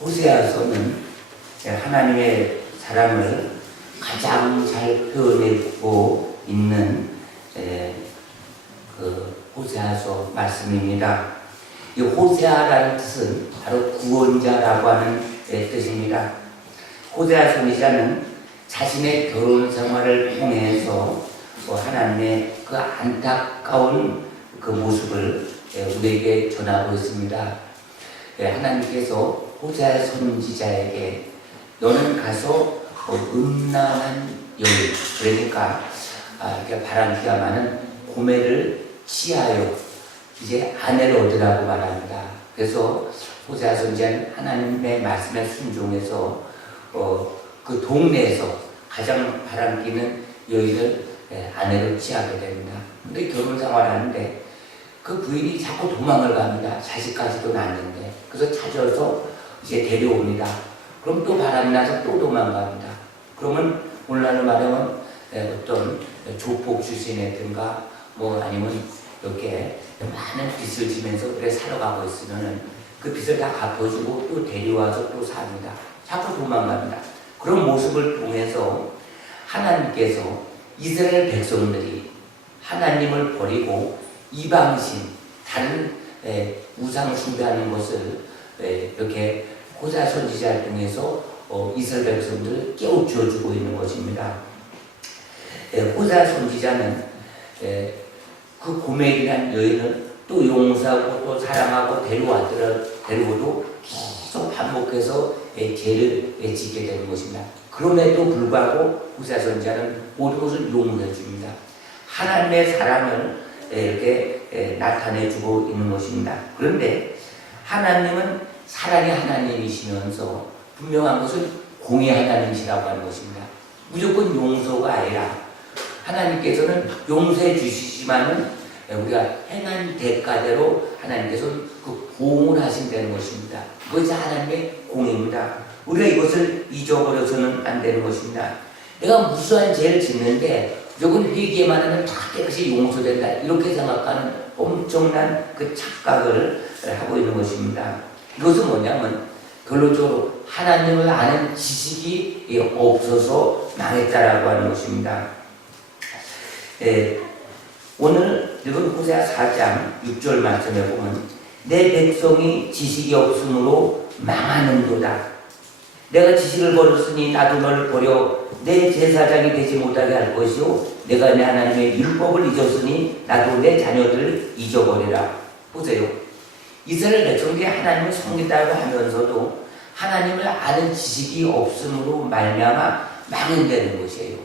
호세아서는 하나님의 사랑을 가장 잘 표현하고 있는 그 호세아서 말씀입니다. 이 호세아라는 뜻은 바로 구원자라고 하는 뜻입니다. 호세아 선지자는 자신의 결혼 생활을 통해서 하나님의 그 안타까운 그 모습을 우리에게 전하고 있습니다. 하나님께서 호세아 선지자에게 너는 가서 음란한 여인, 그러니까 이렇게 바람기가 많은 고매를 취하여 이제 아내를 얻으라고 말합니다. 그래서 호세아 선지자는 하나님의 말씀에 순종해서 그 동네에서 가장 바람기는 여인을 아내로 취하게 됩니다. 근데 결혼 생활하는데 그 부인이 자꾸 도망을 갑니다. 자식까지도 낳는데. 그래서 찾아서 이제 데려옵니다. 그럼 또 바람이 나서 또 도망갑니다. 그러면 오늘날로 말하면 어떤 조폭 출신이든가 아니면 이렇게 많은 빚을 지면서 그래 살아가고 있으면은 그 빚을 다 갚아주고 또 데려와서 또 삽니다. 자꾸 도망갑니다. 그런 모습을 통해서 하나님께서 이스라엘 백성들이 하나님을 버리고 이방신, 다른 우상 숭배하는 것을 이렇게 호세아 선지자를 통해서 이스라엘 백성들을 깨우쳐주고 있는 것입니다. 호세아 선지자는 그 고멜이라는 여인을 또 용서하고 또 사랑하고 데려오도 계속 반복해서 죄를 짓게 되는 것입니다. 그럼에도 불구하고 호세아 선지자는 모든 것을 용서해 줍니다. 하나님의 사랑을 이렇게 나타내주고 있는 것입니다. 그런데 하나님은 사랑의 하나님이시면서 분명한 것은 공의 하나님이시라고 하는 것입니다. 무조건 용서가 아니라 하나님께서는 용서해 주시지만은 우리가 행한 대가대로 하나님께서는 그 보응을 하신다는 것입니다. 그것이 하나님의 공입니다. 우리가 이것을 잊어버려서는 안 되는 것입니다. 내가 무수한 죄를 짓는데 무조건 회개만 하면 다 깨끗이 용서된다, 이렇게 생각하는 엄청난 그 착각을 하고 있는 것입니다. 이것은 뭐냐면 결론적으로 하나님을 아는 지식이 없어서 망했다라고 하는 것입니다. 오늘 읽은 호세아 4장 6절 말씀에 보면 내 백성이 지식이 없으므로 망하는도다. 내가 지식을 버렸으니 나도 너를 버려 내 제사장이 되지 못하게 할 것이요 내가 내 하나님의 율법을 잊었으니 나도 내 자녀들을 잊어버리라. 보세요. 이스라엘 백성들이 하나님을 섬긴다고 하면서도 하나님을 아는 지식이 없음으로 말미암아 망한다는 것이에요.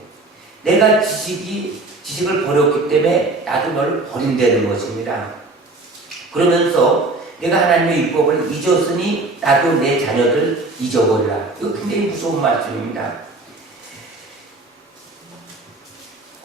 내가 지식을 버렸기 때문에 나도 너를 버린다는 것입니다. 그러면서 내가 하나님의 율법을 잊었으니 나도 내 자녀들 잊어버리라. 이거 굉장히 무서운 말씀입니다.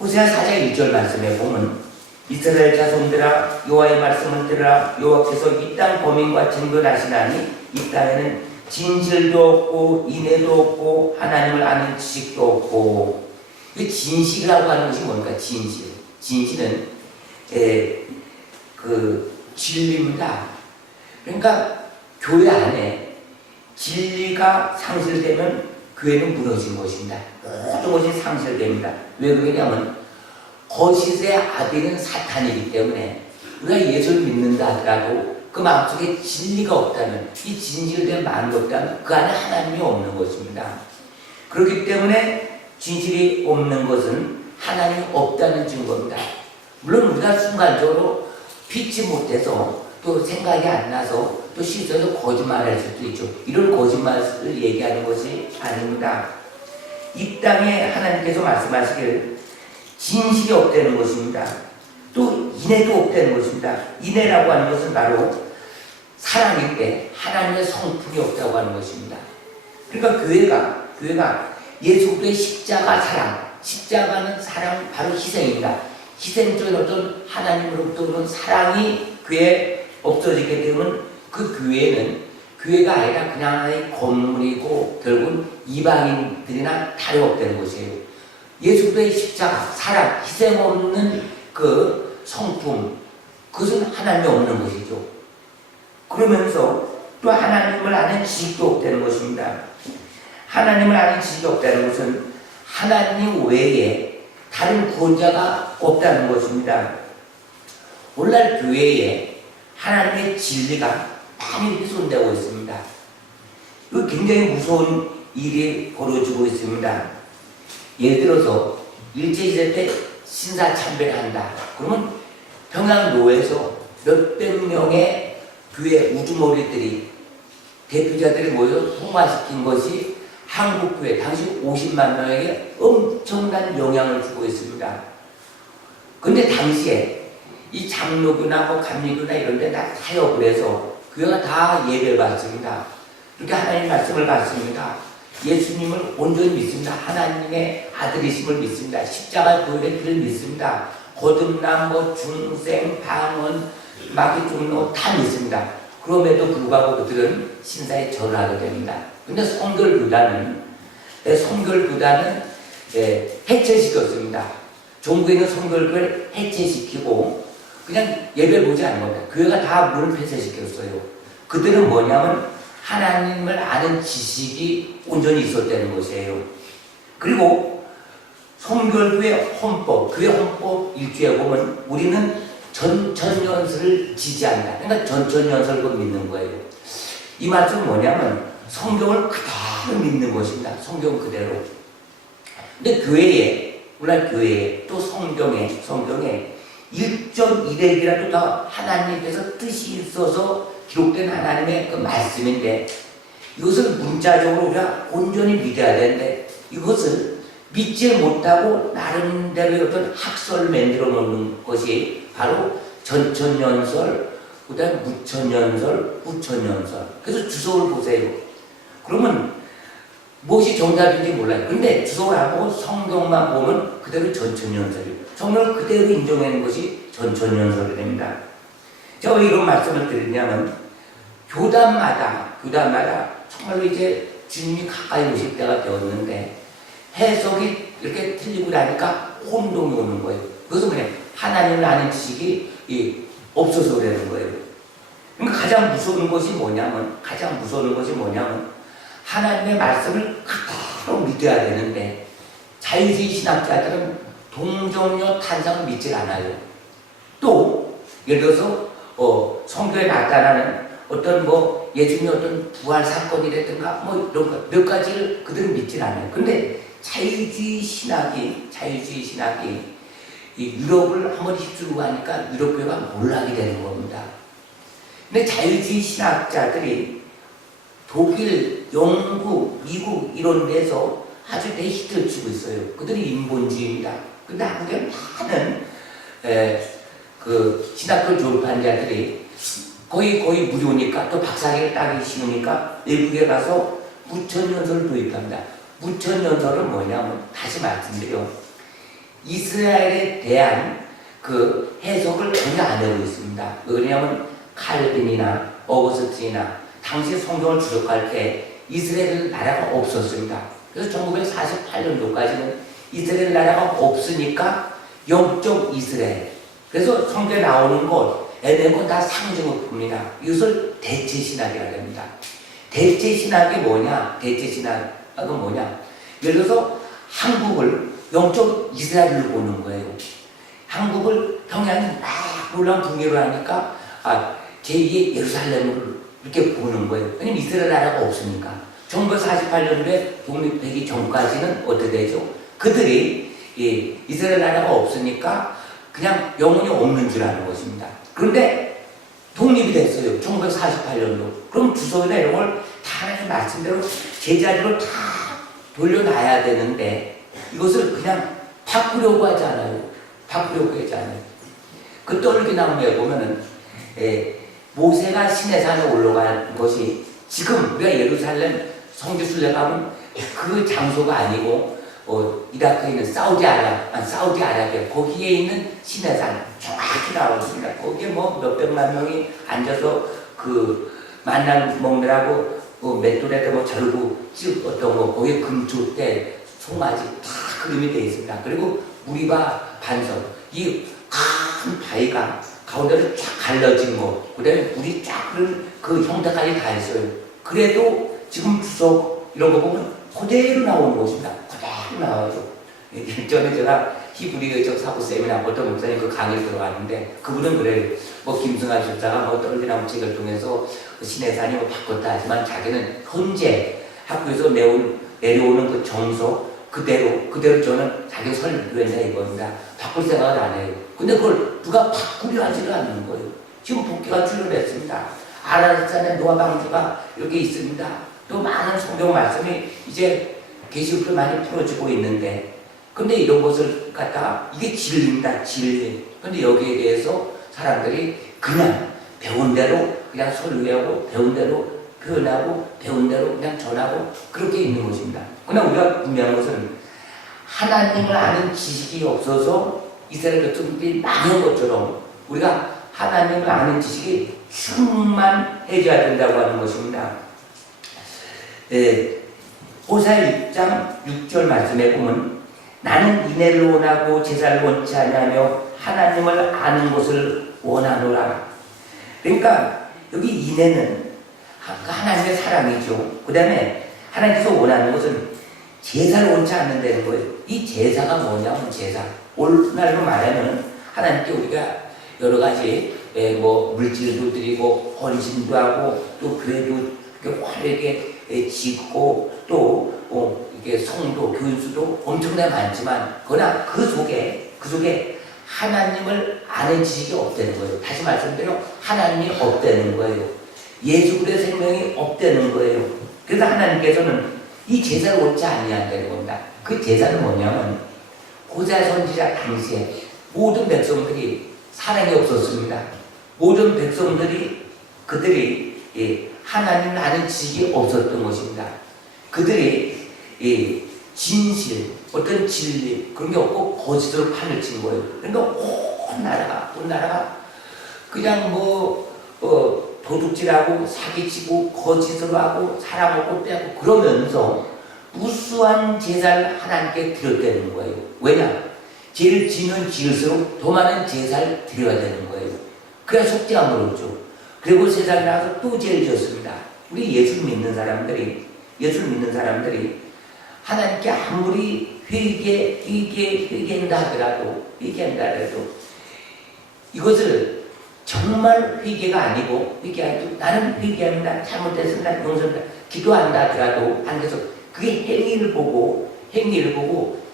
호세아 4장 1절 말씀에 보면 이스라엘 자손들아 여호와의 말씀을 들으라. 여호와께서 이 땅 범인과 쟁론하시나니 이 땅에는 진실도 없고 인애도 없고 하나님을 아는 지식도 없고. 이 진실이라고 하는 것이 뭡니까? 진실은 그 진리입니다. 그러니까 교회 안에 진리가 상실되면 교회는 무너진 것입니다. 모든 것이 상실됩니다. 왜 그러냐면 거짓의 아들은 사탄이기 때문에 우리가 예수를 믿는다 하더라도 그 마음속에 진리가 없다면, 이 진실된 마음이 없다면 그 안에 하나님이 없는 것입니다. 그렇기 때문에 진실이 없는 것은 하나님이 없다는 증거입니다. 물론 우리가 순간적으로 피치 못해서 또 생각이 안 나서 또 실수해서 거짓말할 수도 있죠. 이런 거짓말을 얘기하는 것이 아닙니다. 이 땅에 하나님께서 말씀하시길 진실이 없다는 것입니다. 또 인애도 없다는 것입니다. 인애라고 하는 것은 바로 사랑인데 하나님의 성품이 없다고 하는 것입니다. 그러니까 교회가 예수 그리스도의 십자가 사랑, 십자가는 사랑, 바로 희생입니다. 희생적인 어떤 하나님으로부터 그런 사랑이 교회에 없어지게 되면 그 교회가 아니라 그냥 하나의 건물이고 결국은 이방인들이나 다름없다는 것이에요. 예수 그리스도의 십자가, 사랑, 희생 없는 그 성품, 그것은 하나님이 없는 것이죠. 그러면서 또 하나님을 아는 지식도 없다는 것입니다. 하나님을 아는 지식이 없다는 것은 하나님 외에 다른 구원자가 없다는 것입니다. 오늘날 교회에 하나님의 진리가 많이 훼손되고 있습니다. 이거 굉장히 무서운 일이 벌어지고 있습니다. 예를 들어서 일제시대 때 신사참배를 한다. 그러면 평양로에서 몇백 명의 교회 우두머리들이 대표자들이 모여서 통화시킨 것이 한국교회 당시 50만 명에게 엄청난 영향을 주고 있습니다. 근데 당시에 이 장로교나 뭐 감리교나 이런 데 다 타협을 해서 교회가 다 예배를 받습니다. 이렇게 하나님 말씀을 받습니다. 예수님을 온전히 믿습니다. 하나님의 아들이심을 믿습니다. 십자가 보혈의 길을 믿습니다. 거듭남, 뭐 중생, 방언, 마귀 종로 다 믿습니다. 그럼에도 불구하고 그들은 신사에 절을 하게 됩니다. 근데 성결교단은 해체시켰습니다. 종교에 있는 성결교를 해체시키고 그냥 예배를 보지 않는 겁니다. 교회가 다 문을 폐쇄시켰어요. 그들은 뭐냐면 하나님을 아는 지식이 온전히 있었다는 것이에요. 그리고 성결교의 헌법, 교회 헌법 1조에 보면 우리는 전천연설을 지지한다. 그러니까 전천연설을 믿는 거예요. 이 말씀은 뭐냐면 성경을 그대로 믿는 것입니다. 성경 그대로. 근데 오늘날 교회에 또 성경에 1.1핵이라도 더 하나님께서 뜻이 있어서 기록된 하나님의 그 말씀인데 이것을 문자적으로 우리가 온전히 믿어야 되는데 이것을 믿지 못하고 나름대로 어떤 학설을 만들어 놓는 것이 바로 전천연설, 그 다음에 무천연설, 후천연설. 그래서 주석을 보세요. 그러면 무엇이 정답인지 몰라요. 근데 주석을 안 보고 성경만 보면 그대로 전천연설이에요. 성경을 그대로 인정하는 것이 전천연설이 됩니다. 제가 왜 이런 말씀을 드리냐면 교단마다 정말로 이제 주님이 가까이 오실 때가 되었는데 해석이 이렇게 틀리고 나니까 혼동이 오는 거예요. 그것은 뭐냐? 하나님을 아는 지식이 없어서 그러는 거예요. 그러니까 가장 무서운 것이 뭐냐면 하나님의 말씀을 그대로 믿어야 되는데 자유주의 신학자들은 동정녀 탄생을 믿질 않아요. 또 예를 들어서 성경에 나타나는 어떤 뭐 예수님의 어떤 부활 사건이라든가 뭐 이런 것 몇 가지를 그들은 믿질 않아요. 근데 자유주의 신학이 이 유럽을 한번 휩쓸고 하니까 유럽 교회가 몰락이 되는 겁니다. 근데 자유주의 신학자들이 독일, 영국, 미국 이런 데서 아주 대히트를 치고 있어요. 그들이 인본주의입니다. 근데 한국에 많은 그 신학교 졸업한 자들이 거의 무료니까 또 박사학위를 따기 쉬우니까 외국에 가서 무천연설을 도입합니다. 무천연설은 뭐냐면 다시 말씀드려 이스라엘에 대한 그 해석을 전혀 안 하고 있습니다. 왜냐하면 칼빈이나 어거스틴이나 당시 성경을 주석할 때 이스라엘 나라가 없었습니다. 그래서 1948년도까지는 이스라엘 나라가 없으니까 영적 이스라엘. 그래서 성경에 나오는 것, 애는 다 상징어입니다. 이것을 대체신학이라고 합니다. 대체신학이 뭐냐? 대체신학은 뭐냐? 예를 들어서 한국을 영적 이스라엘로 보는 거예요. 한국을 평양이 막 놀란 붕괴로 하니까 제2의 예루살렘을 이렇게 보는 거예요. 왜냐면 이스라엘 나라가 없으니까. 1948년도에 독립되기 전까지는 어떻게 되죠? 그들이 이스라엘 나라가 없으니까 그냥 영혼이 없는 줄 아는 것입니다. 그런데 독립이 됐어요. 1948년도. 그럼 주소나 이런 걸 다 하나님 말씀대로 제자리로 다 돌려놔야 되는데 이것을 그냥 바꾸려고 하지 않아요. 그 떨기 나무에 보면은 모세가 시내산에 올라간 것이 지금 우리가 예루살렘 성지순례 가면 그 장소가 아니고 이라크에 있는 사우디아라비아 거기에 있는 시내산 정확히 나왔습니다. 거기에 뭐 몇백만 명이 앉아서 그 만난 먹느라고 맷돌에다 뭐 자르고 찍었던 거 거기에 금초대 송아지 다 그림이 되어 있습니다. 그리고 무리바 반석 이 큰 바위가 가운데로 쫙 갈라진 거, 그다음에 물이 쫙 흐르는 그 형태까지 다 있어요. 그래도 지금 주석 이런 거 보면 그대로 나오는 것입니다. 그대로 나와죠. 일전에 제가 히브리 사고 세미나 어떤 목사님 그 강의를 들어갔는데 그분은 그래요. 뭐 김승환 집사가 뭐 떨기나무 책을 통해서 신해산이 뭐 바꿨다 하지만 자기는 현재 학교에서 내려오는 그 정서 그대로 저는 자기 설교한다 이겁니다. 바꿀 생각을 안 해요. 근데 그걸 누가 바꾸려 하지를 않는 거예요. 지금 복귀가 출연했습니다. 아라산에 노아 방주가 이렇게 있습니다. 또 많은 성경 말씀이 이제 게시글로 많이 풀어지고 있는데 근데 이런 것을 갖다가 이게 진리입니다. 진리. 근데 여기에 대해서 사람들이 그냥 배운 대로 그냥 설교하고 배운 대로 표현하고 배운 대로 그냥 전하고 그렇게 있는 것입니다. 그러나 우리가 분명한 것은 하나님을 아는 지식이 없어서 이스라엘 백성들이 망한 것처럼 우리가 하나님을 아는 지식이 충만해져야 된다고 하는 것입니다. 호세아 6장 6절 말씀에 보면 나는 인애를 원하고 제사를 원치 아니하며 하나님을 아는 것을 원하노라. 그러니까 여기 인애는 하나님의 사랑이죠. 그 다음에 하나님께서 원하는 것은 제사를 원치 않는다는 거예요. 이 제사가 뭐냐면 제사. 오늘날로 말하면 하나님께 우리가 여러 가지 뭐 물질도 드리고 헌신도 하고 또 교회도 화려하게 짓고 또 이게 성도 교수도 엄청나게 많지만 그러나 그 속에 하나님을 아는 지식이 없다는 거예요. 다시 말씀드려 하나님이 없다는 거예요. 예수 그리스도의 생명이 없다는 거예요. 그래서 하나님께서는 이 제사를 원치 아니한다는 겁니다. 그 제사는 뭐냐면 호세아 선지자 당시에 모든 백성들이 사랑이 없었습니다. 모든 백성들이 그들이 하나님을 아는 지식이 없었던 것입니다. 그들이 진실, 어떤 진리 그런 게 없고 거짓으로 판을 친 거예요. 그러니까 온 나라가 그냥 도둑질하고 사기치고 거짓으로 하고 사람을 빼고 그러면서 무수한 제사를 하나님께 드렸다는 거예요. 왜냐? 죄를 지면 지을수록 더 많은 제사를 드려야 되는 거예요. 그래야 속죄가 멀었죠. 그리고 세상에 나와서 또 죄를 지었습니다. 우리 예수 믿는 사람들이 하나님께 아무리 회개한다 하더라도 이것을 정말 회개가 아니고 나는 회개합니다. 잘못했습니다. 용서합니다. 기도한다 하더라도 안 돼서 그게 행위를 보고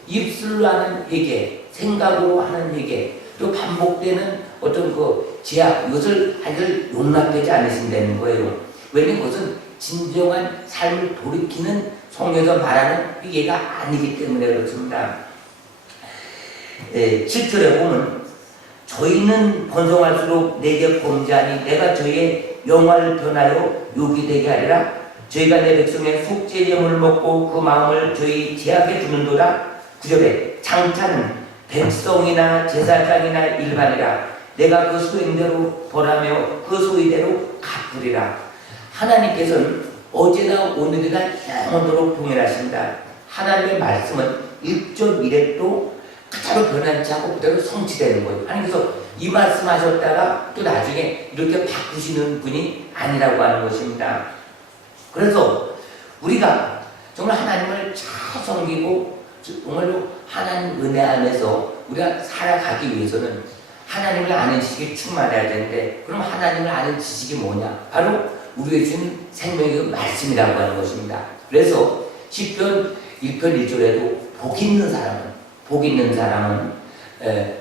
입술로 하는 회개, 생각으로 하는 회개, 또 반복되는 어떤 그 죄악 이것을 아주 용납되지 않으신다는 거예요. 왜냐면 그것은 진정한 삶을 돌이키는 성경에서 말하는 회개가 아니기 때문에 그렇습니다. 7절에 보면 저희는 번성할수록 내게 범죄하니 내가 저희의 영화를 변하여 욕이 되게 하리라. 저희가 내 백성의 속죄제물을 먹고 그 마음을 저희 제약에 두는도다. 9절에 장차는 백성이나 제사장이나 일반이라 내가 그 소임대로 벌하며 그 소위대로 갚으리라. 하나님께서는 어제나 오늘이나 영원토록 동일하십니다. 하나님의 말씀은 1점 1획도 그대로 변하지 않고 그대로 성취되는 거예요. 하나님께서 이 말씀 하셨다가 또 나중에 이렇게 바꾸시는 분이 아니라고 하는 것입니다. 그래서 우리가 정말 하나님을 잘 섬기고 정말로 하나님 은혜 안에서 우리가 살아가기 위해서는 하나님을 아는 지식이 충만해야 되는데 그럼 하나님을 아는 지식이 뭐냐? 바로 우리에게 주는 생명의 말씀이라고 하는 것입니다. 그래서 시편 1편 1절에도 복 있는 사람은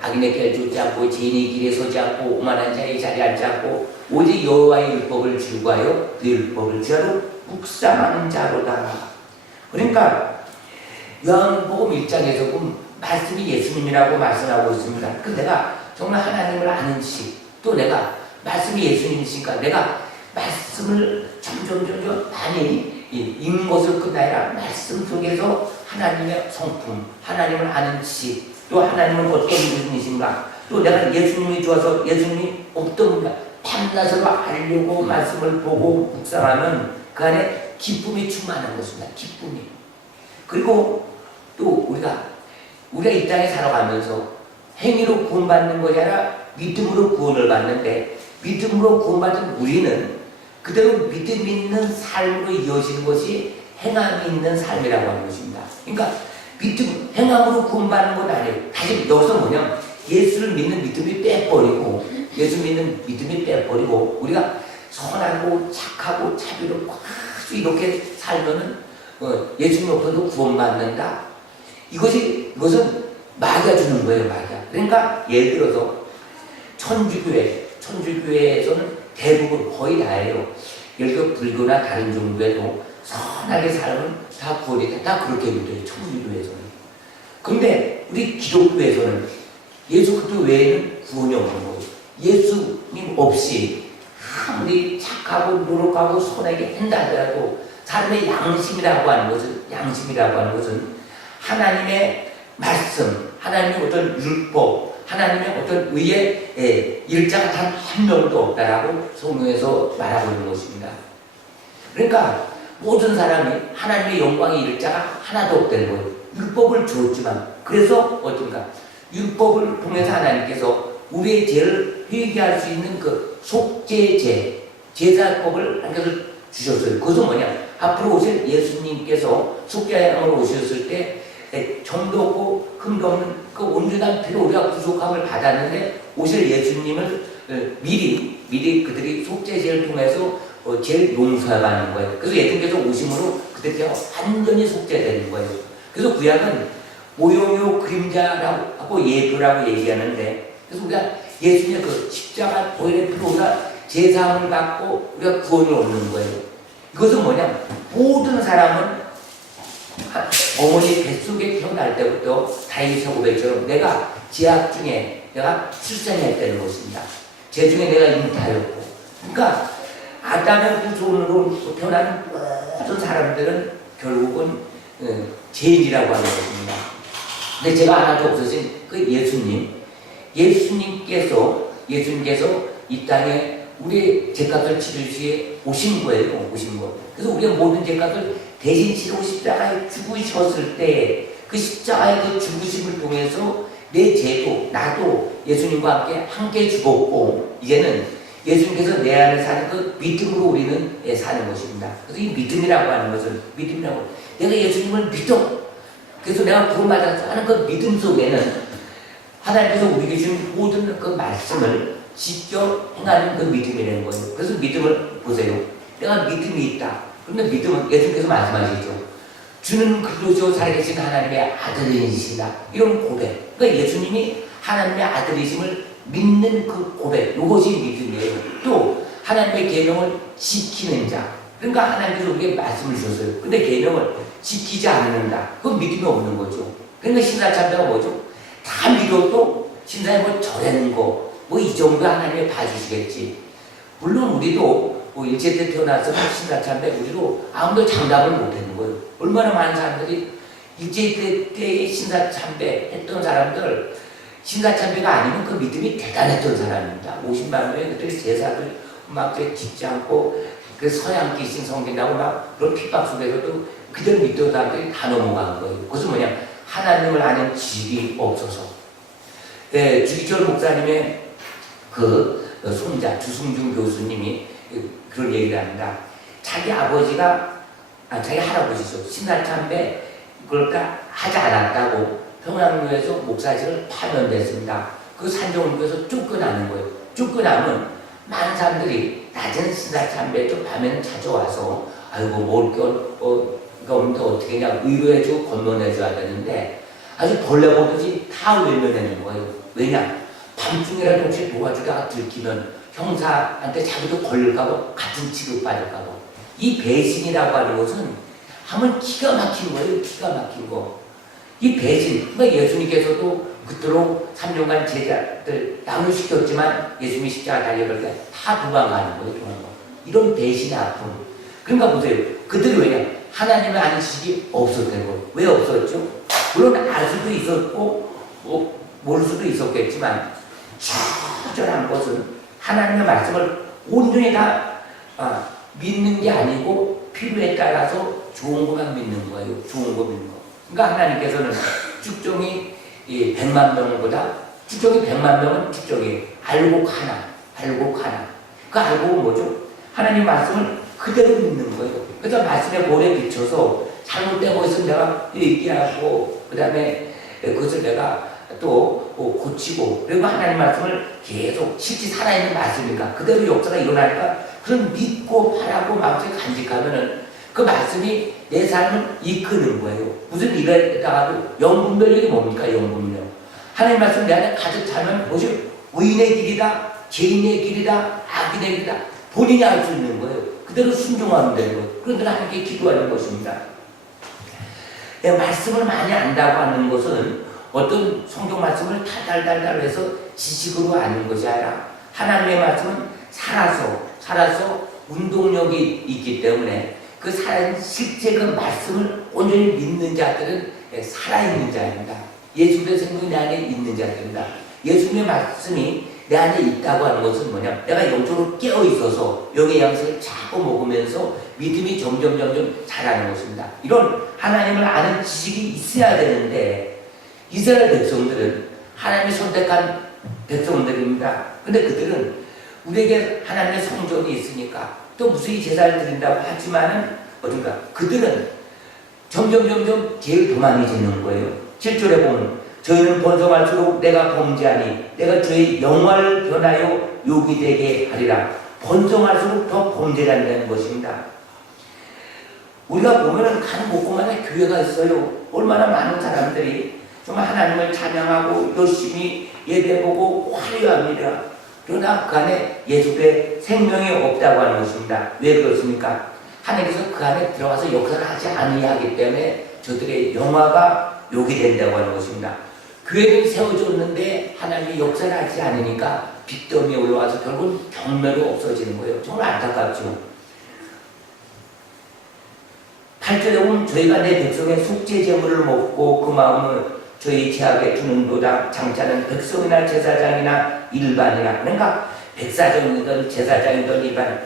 악인의 길에 쫓지 않고 죄인의 길에 서지 않고 오만한 자의 자리에 앉지 않고 오직 여호와의 율법을 즐거워하여 그 율법을 지하로 묵상하는 자로다. 그러니까 요한복음 1장에서 보면 말씀이 예수님이라고 말씀하고 있습니다. 그 내가 정말 하나님을 아는 지식, 또 내가 말씀이 예수님이시니까 내가 말씀을 점점 많이 읽는 것을 끝나야 말씀 속에서 하나님의 성품, 하나님을 아는 지식, 또 하나님은 어떤 분이신가, 또 내가 예수님이 좋아서 예수님이 어떤 분인가 밤낮으로 알려고 말씀을 보고 묵상하면 그 안에 기쁨이 충만한 것입니다. 기쁨이. 그리고 또 우리가 이 땅에 살아가면서 행위로 구원받는 것이 아니라 믿음으로 구원을 받는데 믿음으로 구원받은 우리는 그대로 믿음 있는 삶으로 이어지는 것이 행함이 있는 삶이라고 하는 것입니다. 그러니까 믿음, 행함으로 구원받는 건 아니에요. 다시 여기서 뭐냐면 예수를 믿는 믿음이 빼버리고 예수 믿는 믿음이 빼버리고 우리가 선하고 착하고 자비롭고 아주 이렇게 살면은 예수님으로부터 구원받는다. 이것은 마귀가 주는 거예요, 마귀가. 그러니까 예를 들어서 천주교회에서는 대부분 거의 다예요. 예를 들어 불교나 다른 종교에도 선하게 살면 다 구원이 돼. 다 그렇게 믿어요, 천주교회에서는. 근데 우리 기독교에서는 예수 그리스도 외에는 구원이 없는 거예요. 예수님 없이 아무리 착하고 노력하고 선하게 한다 하더라도 사람의 양심이라고 하는 것은 하나님의 말씀, 하나님의 어떤 율법, 하나님의 어떤 의의 일자가 단 한 명도 없다라고 성경에서 말하고 있는 것입니다. 그러니까 모든 사람이 하나님의 영광의 일자가 하나도 없다는 거예요. 율법을 주었지만 그래서 어떤가? 율법을 통해서 하나님께서 우리의 죄를 회개할 수 있는 그 속죄제, 제사법을 하나님께서 주셨어요. 그것은 뭐냐? 앞으로 오실 예수님께서 속죄양으로 오셨을 때 정도 없고 흠도 없는 그 온전한 피로 우리가 구속함을 받았는데 오실 예수님을 미리 그들이 속죄제를 통해서 죄를 용서하는 거예요. 그래서 예수님께서 오심으로 그들이 완전히 속죄되는 거예요. 그래서 구약은 모형요 그림자라고 하고 예표라고 얘기하는데 그래서 우리가 예수님의 그 십자가 보혈의 피로 우리가 제사함을 받고 우리가 구원을 얻는 거예요. 이것은 뭐냐? 모든 사람은 어머니 뱃속에 태어날 때부터 다윗의 고백처럼 내가 제약 중에 내가 출생했다는 것입니다. 제 중에 내가 잉타였고 그러니까 아담의 후손으로 태어난 모든 사람들은 결국은 죄인이라고 하는 것입니다. 근데 제가 하나도 없으신 그 예수님께서 이 땅에 우리의 죄값을 치르시에 오신 거예요. 그래서 우리가 모든 죄값을 대신 치르고 십자가에 죽으셨을 때 그 십자가의 그 죽으심을 통해서 내 죄도 나도 예수님과 함께 죽었고 이제는 예수님께서 내 안에 사는 그 믿음으로 우리는 사는 것입니다. 그래서 이 믿음이라고 하는 것은 내가 예수님을 믿어. 그래서 내가 구원받았어 하는 그 믿음 속에는 하나님께서 우리에게 주신 모든 그 말씀을 지켜 행하는 그 믿음이라는 거예요. 그래서 믿음을 보세요. 내가 믿음이 있다. 그런데 믿음은 예수님께서 말씀하시죠. 주는 그리스도 살아계신 하나님의 아들이시다. 이런 고백. 그러니까 예수님이 하나님의 아들이심을 믿는 그 고백. 이것이 믿음이에요. 또 하나님의 계명을 지키는 자. 그러니까 하나님께서 우리에게 말씀을 주셨어요. 근데 계명을 지키지 않는다. 그건 믿음이 없는 거죠. 그러니까 신사참배가 뭐죠? 다 믿어도 신사에 뭐 저라는 거, 뭐 이 정도 하나님이 봐주시겠지. 물론 우리도 뭐 일제 때 태어나서 신사참배 우리도 아무도 장담을 못하는 거예요. 얼마나 많은 사람들이 일제 때에 신사참배 했던 사람들, 신사참배가 아니면 그 믿음이 대단했던 사람입니다. 50만 명의 그들의 제사를 막 짓지 않고 그 서양 귀신 성긴다고 막 그런 핍박 속에서도 그들 믿던 사람들이 다 넘어간 거예요. 그것은 뭐냐? 하나님을 아는 지식이 없어서. 주기철 목사님의 그 손자 주승준 교수님이 그런 얘기를 합니다. 자기 할아버지죠. 신사참배 그럴까 하지 않았다고 평양교에서 목사직을 파면됐습니다. 그 산정교에서 쫓겨나는 거예요. 쫓겨나면 많은 사람들이 낮은 신사참배 좀 밤에는 찾아와서 아이고 먹을 거 없는데 어떻게 그냥 위로해주고 건너내줘야 되는데 아주 벌레 보듯이 다 외면하는 거예요. 왜냐? 밤중이라도 혹시 도와주다가 들키면 형사한테 자기도 걸릴까봐 같은 취급받을까봐. 이 배신이라고 하는 것은 하면 기가 막힌 거예요. 기가 막힌 거. 이 배신. 그러니까 예수님께서도 그토록 3년간 제자들 양육시켰지만 예수님이 십자가 달려갈 때 다 도망가는 거예요. 이런 배신의 아픔. 그러니까 보세요. 그들이 왜냐? 하나님을 아는 지식이 없었던 거예요. 왜 없었죠? 물론 알 수도 있었고 모를 수도 있었겠지만 처절한 것은 하나님의 말씀을 온전히 다 믿는 게 아니고 필요에 따라서 좋은 것만 믿는 거예요. 좋은 거 믿는 거. 그러니까 하나님께서는 축종이 100만 명보다 축종이 100만 명은 축종이 알고 가나, 알고 가나. 그 알고 뭐죠? 하나님 말씀을 그대로 믿는 거예요. 그래서 말씀에 볼에 비춰서 잘못된 것을 내가 얘기하고, 그 다음에 그것을 내가 또 고치고, 그리고 하나님 말씀을 계속 실제 살아있는 말씀이니까 그대로 역사가 일어나니까 그런 믿고 바라고 마음속에 간직하면은 그 말씀이 내 삶을 이끄는 거예요. 무슨 일을 했다가도 영분별력이 뭡니까? 영분별. 하나님 말씀 내 안에 가득 차면 뭐지? 의인의 길이다, 죄인의 길이다, 악인의 길이다. 본인이 알 수 있는 거예요. 그대로 순종하면 되는 거예요. 그런데 하나님께 기도하는 것입니다. 말씀을 많이 안다고 하는 것은 어떤 성경 말씀을 달달달달 해서 지식으로 아는 것이 아니라 하나님의 말씀은 살아서 운동력이 있기 때문에 그 살아있는 실제 그 말씀을 온전히 믿는 자들은 살아있는 자입니다. 예수님의 생명이 내 안에 있는 자들입니다. 예수님의 말씀이 내 안에 있다고 하는 것은 뭐냐? 내가 영적으로 깨어 있어서 영의 양식을 자꾸 먹으면서 믿음이 점점 자라는 것입니다. 이런 하나님을 아는 지식이 있어야 되는데 이스라엘 백성들은 하나님이 선택한 백성들입니다. 근데 그들은 우리에게 하나님의 성전이 있으니까 또 무수히 제사를 드린다고 하지만은 어딘가 그들은 점점 제일 도망해지는 거예요. 7절에 보면 저희는 번성할수록 내가 범죄하니 내가 저희 영화를 변하여 욕이 되게 하리라. 번성할수록 더 범죄한다는 것입니다. 우리가 보면은 간 곳곳마다 교회가 있어요. 얼마나 많은 사람들이 정말 하나님을 찬양하고 열심히 예배보고 화려합니다. 그러나 그 안에 예수의 생명이 없다고 하는 것입니다. 왜 그렇습니까? 하나님께서 그 안에 들어가서 역사를 하지 아니하기 때문에 저들의 영화가 욕이 된다고 하는 것입니다. 교회를 세워줬는데 하나님이 역사를 하지 않으니까 빚더미에 올라와서 결국은 경매로 없어지는 거예요. 정말 안타깝죠. 8절에 보면 저희가 내 백성의 속죄 제물을 먹고 그 마음을 저희 제약에 두는도다. 장차는 백성이나 제사장이나 일반이나, 그러니까 백사장이든 제사장이든 일반,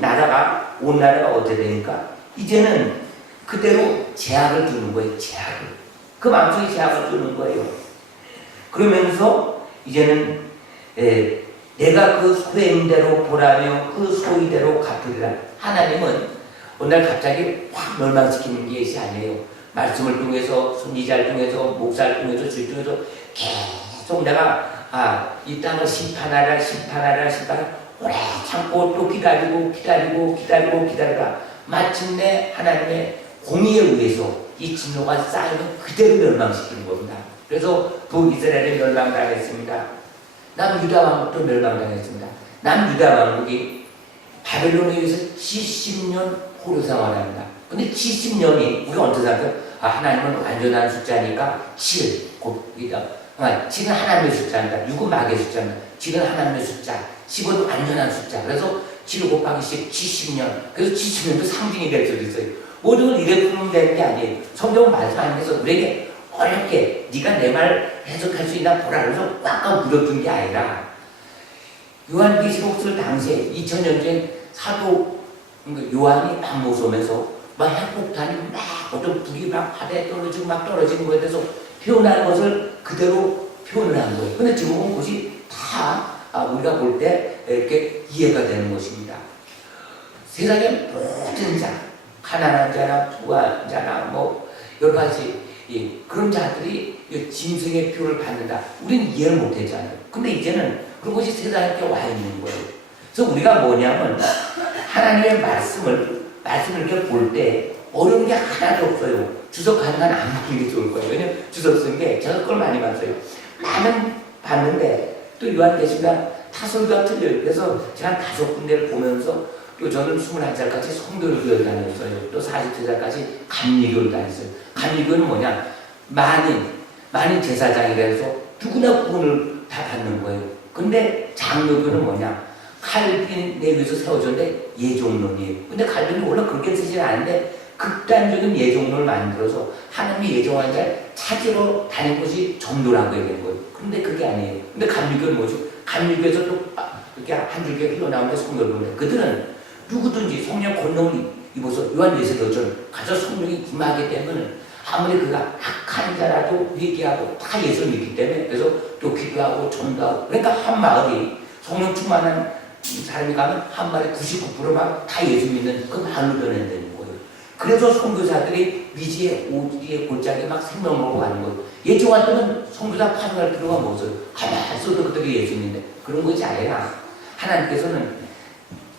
나라가 온 나라가 어떻게 되니까 이제는 그대로 제약을 두는 거예요. 제약을. 그 마음속에 제약을 두는 거예요. 그러면서 이제는 내가 그 소행대로 보라며 그 소위대로 갚으리라. 하나님은 오늘 갑자기 확 멸망시키는 것이 아니에요. 말씀을 통해서, 선지자를 통해서, 목사를 통해서, 주를 통해서 계속 내가 이 땅을 심판하라 오래 참고 또 기다리다 마침내 하나님의 공의에 의해서 이 진노가 쌓이면 그대로 멸망시키는 겁니다. 그래서 북이스라엘이 멸망당했습니다. 남유다 왕국도 멸망당했습니다. 남유다 왕국이 바벨론에 의해서 70년 포로 생활합니다. 근데 70년이 우리가 어떻게 생각해요? 하나님은 완전한 숫자니까 7, 7은 하나님의 숫자입니다. 6은 마귀의 숫자입니다. 7은 하나님의 숫자, 10은 완전한 숫자. 그래서 7 곱하기 10, 70년. 그래서 70년도 상징이 될 수도 있어요. 모든 걸 이래 풀면 되는 게 아니에요. 성경 말씀 안에서 우리에게 어렵게 네가 내 말 해석할 수 있나 보라 그래서 꽉꽉 물어준 게 아니라 요한계시록 쓸 당시에 2000년 전 사도 요한이 막 모서면서 막 핵폭탄이 막 어떤 불이 막 바다에 떨어지고 막 떨어지는 거에 대해서 표현하는 것을 그대로 표현을 한 거예요. 근데 지금 본 것이 다 우리가 볼 때 이렇게 이해가 되는 것입니다. 세상의 모든 자, 가난한 자나 부한 자나 뭐 여러 가지 그런 자들이 짐승의 표를 받는다. 우리는 이해를 못했잖아요. 근데 이제는 그런 것이 세상에 와 있는 거예요. 그래서 우리가 뭐냐면 하나님의 말씀을 이렇게 볼 때 어려운 게 하나도 없어요. 주석 가는 건 안 보는 게 좋을 거예요. 왜냐면 주석 쓴 게 제가 그걸 많이 봤어요. 많은 봤는데 또 요한계시가 타설과 틀려요. 그래서 제가 5군데를 보면서 또 저는 21살까지 성도교를 다녔어요. 또 42살까지 감리교를 다녔어요. 감리교는 뭐냐? 만인 제사장이라서 누구나 구원을 다 받는 거예요. 근데 장로교는 뭐냐? 칼빈에 의해서 세워졌는데 예종론이에요. 근데 칼빈은 원래 그렇게 쓰지 않는데 극단적인 예종론을 만들어서 하나님이 예정한 자를 찾으러 다닌 것이 전도라고 된 거예요. 근데 그게 아니에요. 근데 감리교는 뭐죠? 감리교에서 또 이렇게 한 줄기 흘러나오는데 성령을 보내. 그들은 누구든지 성령 권능을 입어서 요한계시록처럼 가서 성령이 임하게 되면 아무리 그가 악한 자라도 회개하고 다 예수 믿기 때문에 그래서 또 기도하고 전도하고 그러니까 한 마을이 성령 충만한 사람이 가면 한 마을에 99%막 다 예수 믿는 그 마을로 변한다는 거예요. 그래서 선교사들이 미지의 오지의 골짜기 막 생명으로 가는 거예요. 예수 같으면 선교사 파송할 필요가 뭐 없어요. 가만히 있어도 그들이 예수 믿는 그런 것이 아니라 하나님께서는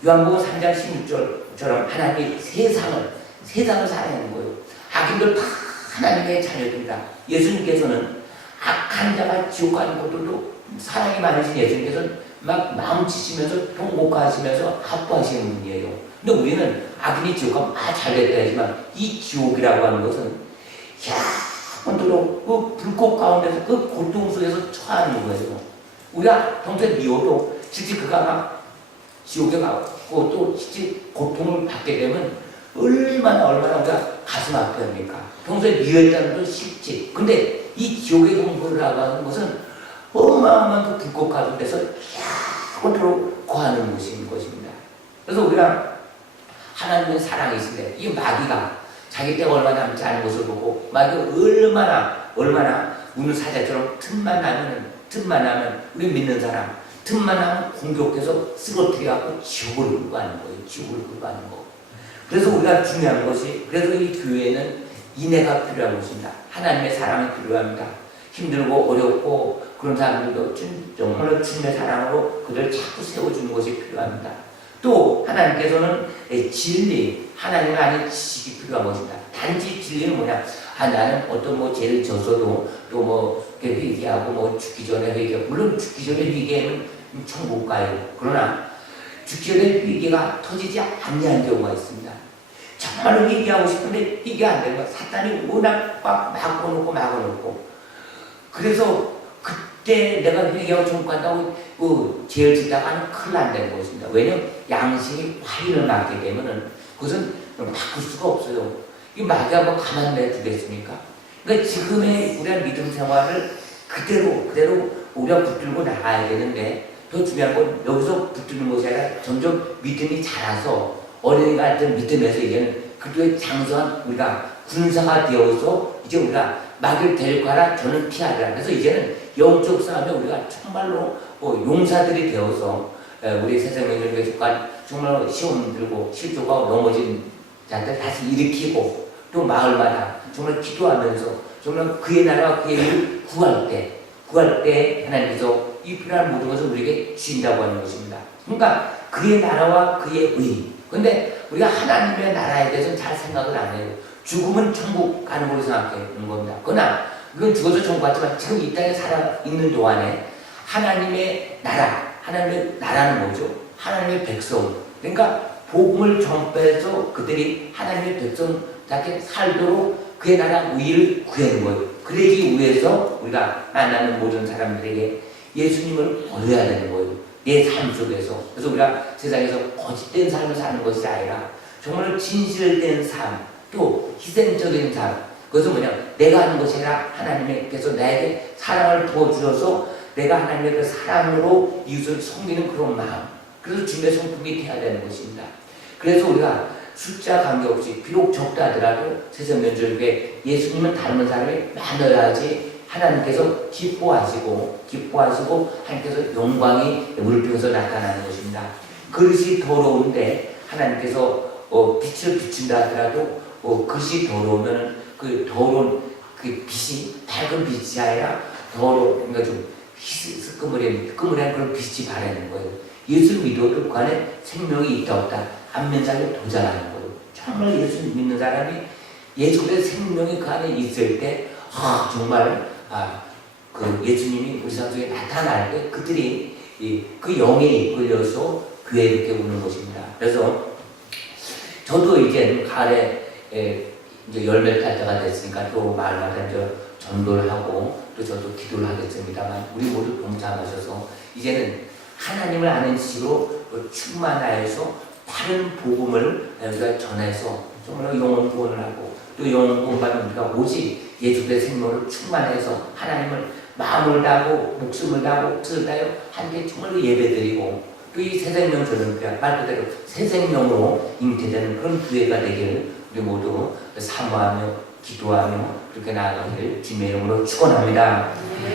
요한복음 3장 16절처럼 하나님이 세상을 살아내는 거예요. 악인들 다 하나님의 자녀들이다. 예수님께서는 악한 자가 지옥 가는 것들도 사랑이 많으신 예수님께서는 막 마음치시면서 통곡하시면서 아파하시는 분이에요. 근데 우리는 악인이 지옥 가면 잘됐다 하지만 이 지옥이라고 하는 것은 혼돈으로 그 불꽃 가운데서 그 고통 속에서 처하는 거예요. 우리가 평소에 미워도 실제 그가 막 지옥에 가고 또 실제 고통을 받게 되면 얼마나 우리가 가슴 아파합니까? 평소에 미워했다는 건 싫지. 근데 이 지옥의 공부라고 하는 것은 어마어마한 그 불꽃 가운데서 혼돈으로 거하는 것입니다. 그래서 우리가 하나님의 사랑이신데 이 마귀가 자기 때가 얼마 남지 않은 것을 보고 마귀가 얼마나 우는 사자처럼 틈만 나면 우리 믿는 사람 틈만 나면 공격해서 쓰러뜨려갖고 지옥을 끌고 가는 거예요. 지옥을 끌고 가는 거. 그래서 우리가 중요한 것이 그래서 이 교회에는 인애가 필요한 것입니다. 하나님의 사랑이 필요합니다. 힘들고 어렵고 그런 사람들도 정말로 주님의 사랑으로 그들을 자꾸 세워주는 것이 필요합니다. 또 하나님께서는 진리, 하나님 안에 지식이 필요한 것입니다. 단지 진리는 뭐냐? 나는 어떤 뭐 죄를 졌어도 또 뭐 회개하고 뭐 죽기 전에 회개하고 물론 죽기 전에 회개하면 천국 가요. 그러나 죽기 전에 회개가 터지지 않는 경우가 있습니다. 정말로 회개하고 싶은데 회개 안 되는 거야. 사탄이 워낙 막 막아놓고 그래서 그때 내가 회개하고 천국 간다고 죄를 짓다가는 큰일 난다는 것입니다. 왜냐하면 양심이 화인을 맞게 되면은 그것은 바꿀 수가 없어요. 이 마귀하고 가만 내두겠습니까? 그러니까 지금의 우리가 믿음 생활을 그대로 우리가 붙들고 나가야 되는데 더 중요한 건 여기서 붙드는 것이 아니라 점점 믿음이 자라서 어린이 같은 믿음에서 이제는 그리스도의 장성한 우리가 군사가 되어서 이제 우리가 마귀를 데리고 가라 저는 피하리라. 그래서 이제는 영적 싸움에 우리가 정말로 용사들이 되어서 우리 새생명을 속한 정말로 시험 들고 실족하고 넘어진 자들 다시 일으키고 또 마을마다 정말 기도하면서 정말 그의 나라와 그의 일을 구할 때 하나님께서 이 필요한 모든 것을 우리에게 주신다고 하는 것입니다. 그러니까 그의 나라와 그의 의. 근데 우리가 하나님의 나라에 대해서는 잘 생각을 안 해요. 죽으면 천국 가는 걸로 생각하는 겁니다. 그러나 이건 죽어서 천국 갔지만 지금 이 땅에 살아있는 동안에 하나님의 나라는 뭐죠? 하나님의 백성. 그러니까 복음을 전파해서 그들이 하나님의 백성답게 살도록 그의 나라 의를 구하는 거예요. 그러기 위해서 우리가 만나는 모든 사람들에게 예수님을 보여야 되는 거예요. 내 삶 속에서. 그래서 우리가 세상에서 거짓된 삶을 사는 것이 아니라 정말 진실된 삶, 또 희생적인 삶. 그것은 뭐냐? 내가 하는 것이 아니라 하나님께서 나에게 사랑을 부어주셔서 내가 하나님의 그 사랑으로 이웃을 섬기는 그런 마음. 그래서 주님의 성품이 되어야 되는 것입니다. 그래서 우리가 숫자 관계없이 비록 적다 하더라도 새생명절에 예수님은 닮은 사람이 많아야지 하나님께서 기뻐하시고 하나님께서 영광이 물병에서 나타나는 것입니다. 그릇이 더러운데 하나님께서 빛을 비춘다 하더라도 그릇이 더러우면 그 더러운 그 빛이 밝은 빛이 아니라 그러니까 좀 끄물한 그런 빛이 바라는 거예요. 예수 믿어도 그 안에 생명이 있다 없다 안면상에 도전하는 거예요. 정말 예수 믿는 사람이 예수 그리스도의 생명이 그 안에 있을 때 정말 그 예수님이 우리 삶 속에 나타날 때 그들이 그 영에 이끌려서 교회에 이렇게 오는 것입니다. 그래서 저도 이제 가을에 이제 열매를 탈 때가 됐으니까 또 마을마다 이제 전도를 하고 또 저도 기도를 하겠습니다만 우리 모두 동참하셔서 이제는 하나님을 아는 지식으로 충만하여서 바른 복음을 우리가 전해서 정말 영혼 구원을 하고 또 영혼 구원받는 우리가 오직 예수의 생명을 충만해서 하나님을 마음을 다하고 목숨을 다하고 뜻을 다하여 함께 정말로 예배드리고 또 이 새생명 저는 말 그대로 새생명으로 잉태되는 그런 교회가 되기를 우리 모두 사모하며 기도하며 그렇게 나아가기를 주님의 이름으로 축원합니다.